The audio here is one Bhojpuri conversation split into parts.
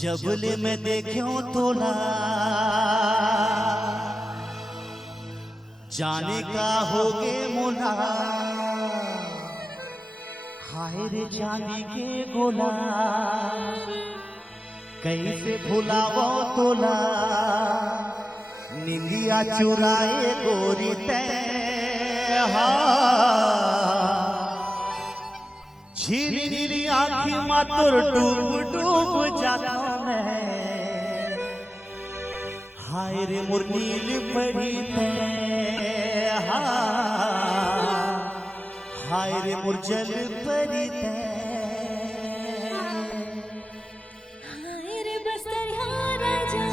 जबले में देखो तोला जाने का होगे मोला, हाय रे चांदी के गोला कैसे भुलावो तोला, निंदिया चुराए गोरी झीली नीली आँखी मातुर डूब डूब जाता मैं, हाय रे मुरनील पड़ी हाय रे मुरझल पड़ी हाय रे बस्तरिया राजा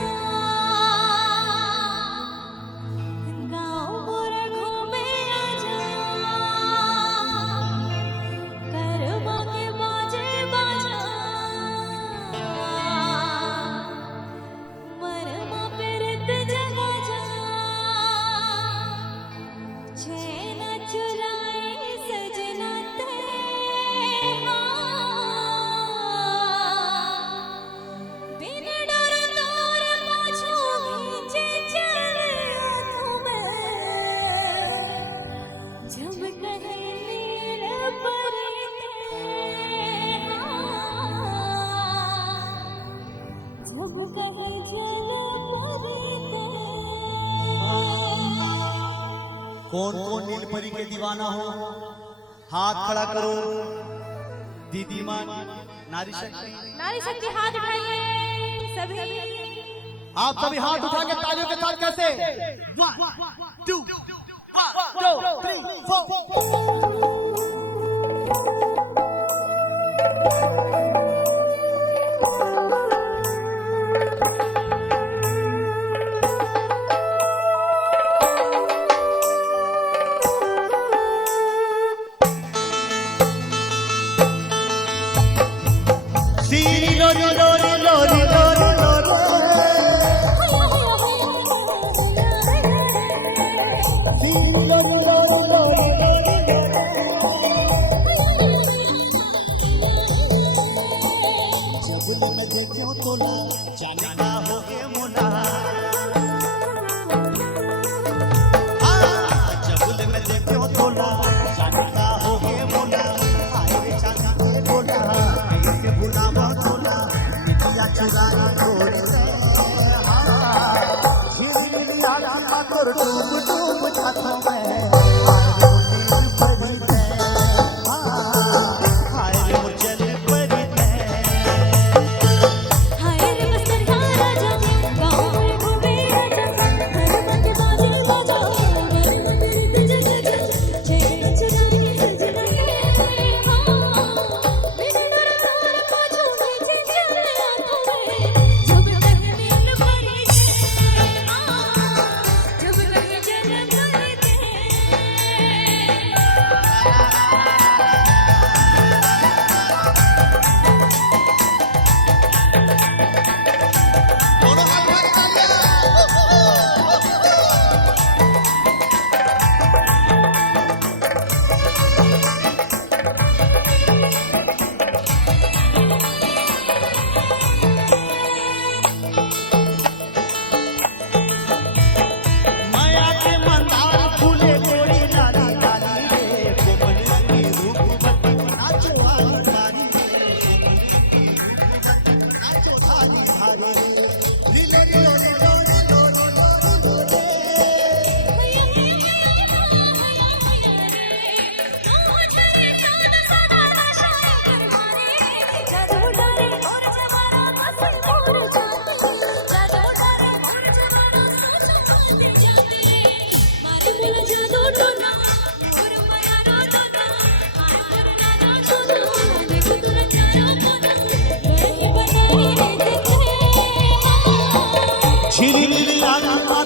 गाँव मोरा घूमे आजा, करवा के बाजे बाजा मरमा पे रित जगा जा, चैन चुराए सजना तेरा बिन डर तोर पाछू खींचे चले तुम्हें, जब कहे नील परी जब कहे जल परी कौन कौन नील परी के दीवाना हो, हाथ खड़ा करो। दीदी मान नारी शक्ति हाथ उठाइए सभी, आप सभी हाथ उठा के तालियों के साथ कैसे 1 2 3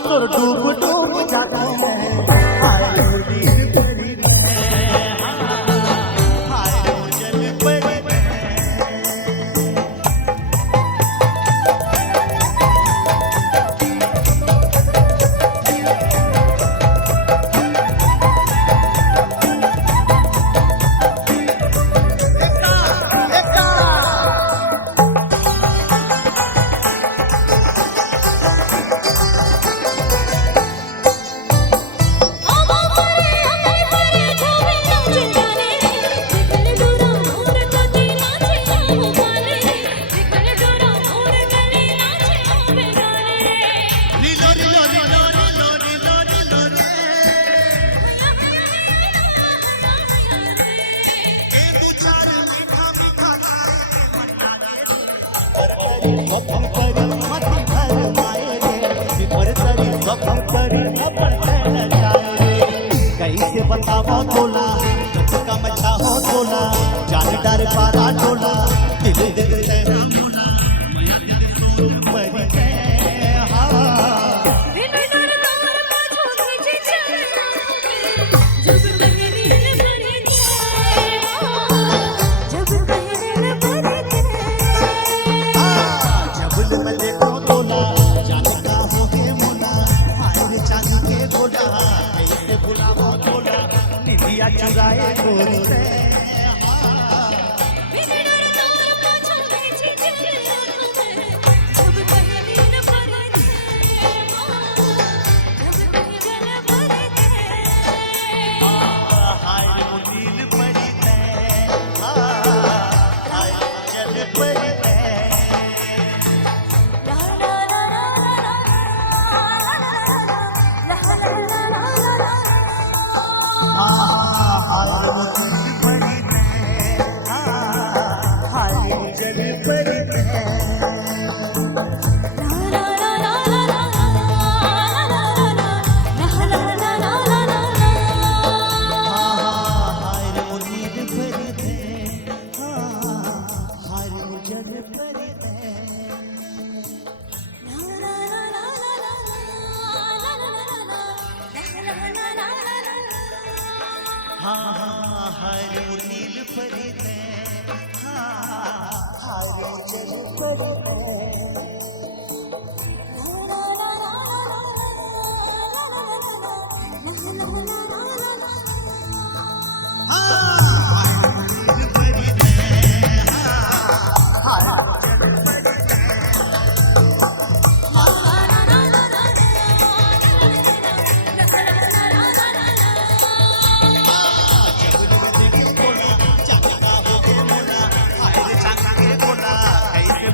4 डूब डूब जाता का टोला दिल दिल तेरा मरी गए हाँ बिन डर तोर पाछो खींचे चला जब कहे नील भरे जब कहे नील भरे जबल में देखो तोला जाने का हो के मोला आए चांदी के गोला कैसे बुलाओ तोला निधिया चुराए गोरी से बिन डर तोर पाछो खींचे चला जब कहे नील भरे जब कहे नील भरे हाय रे नील परी ते हाय जल परी ते ला ला ला ला ला ला हाय नील परी ते हाय जल परी ते हाय रे नील परी ते हाय जल परी ते हाय रे नील परी ते हाय जल परी ते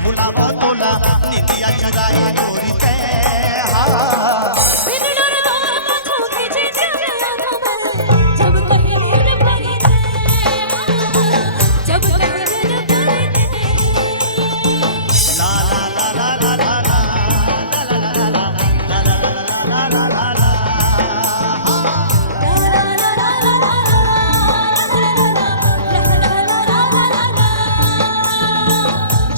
बुलावा तोला निधिया चुराए गोरी ते बिन डर तोर पाछो खींचे चला जब कहे नील भरे जब कहे नील भरे ला ला ला ला ला ला ला ला ला ला ला ला ला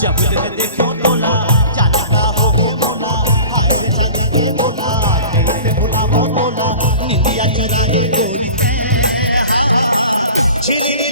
जब दिल देखो तोला जाने का हो मोला हाय चांदी के मोला कैसे बुलाओ तोला निधिया चुराए गोरी ते छिली